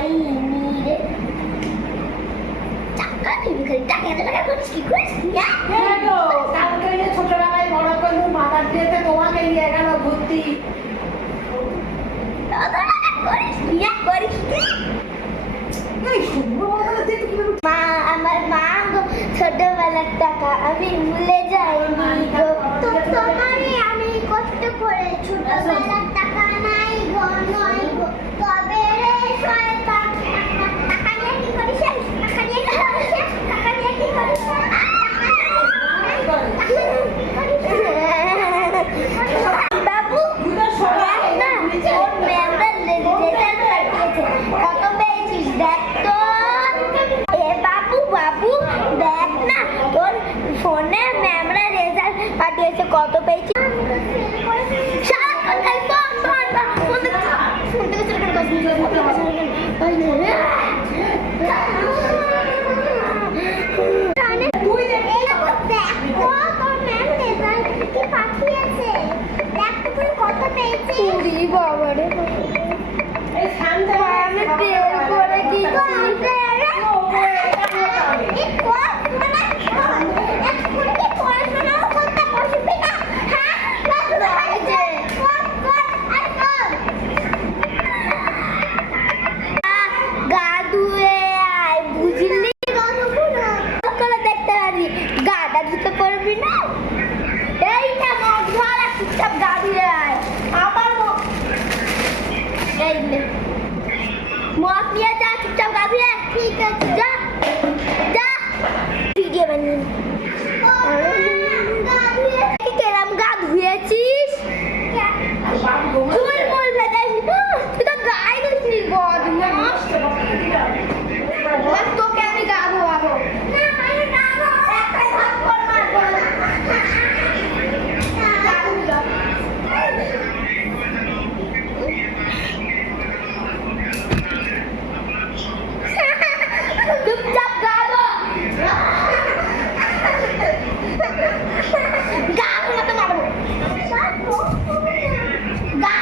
যাইনি রে। টাকা নিবি খালি টাকা টাকা করিস কি করিস? হ্যাঁ গো, কালকে যে ছোটবেলায় বড় করলু মাদার ডেতে তোমাকে নিয়ে গেল ঘুরতি। করিস ইয়া করিস কি? এই শুনবো বলতে তুই কি বলছিস? মা আমার মা গো ছোটবেলার টাকা আমি ভুলে যাইনি গো। তো তোমারই আমি কষ্ট করে ছোটবেলার টাকা নাই গো নয় গো। তবে রে শয়তান টাকা নিয়ে কি করিস? টাকা নিয়ে কি করিস? টাকা নিয়ে কি করিস? বাবু দেখ না ওর ম্যামরা রেজাল্ট পাঠিয়েছে কত পেয়েছিস দেখ তো। এ বাবু বাবু দেখ না তোর ফোনে ম্যামরা রেজাল্ট পাঠিয়েছে কত পেয়েছিস। সারাক্ষণ খালি ফোন ফোন ফোন ফোন থেকে সেরকম কাজ তুই দেখ কত পেয়েছি বাবারে এই শান্ত আমি পেয়ে করে দিচ্ছি গা ধুয়ে আয় বুঝলি দেখতে পারবি গাটা ধুতে পারবি না। এইটা মগ ধর আর চুপচাপ গা ধুয়ে আয়। আবার এই নে মগ নিয়ে যা চুপচাপ গা ধুয়ে আয়। ঠিক আছে যা যা ভিডিও বানিয়ে কি কেরাম গা ধুয়েছিস চুল মুল ভেজাইছিস তুই তো গায়ে দিচ্ছিস বদমাস। তোকে আমি গা ধোয়াবো চুপচাপ গা ধো গা ধোয়াতে মারবো গা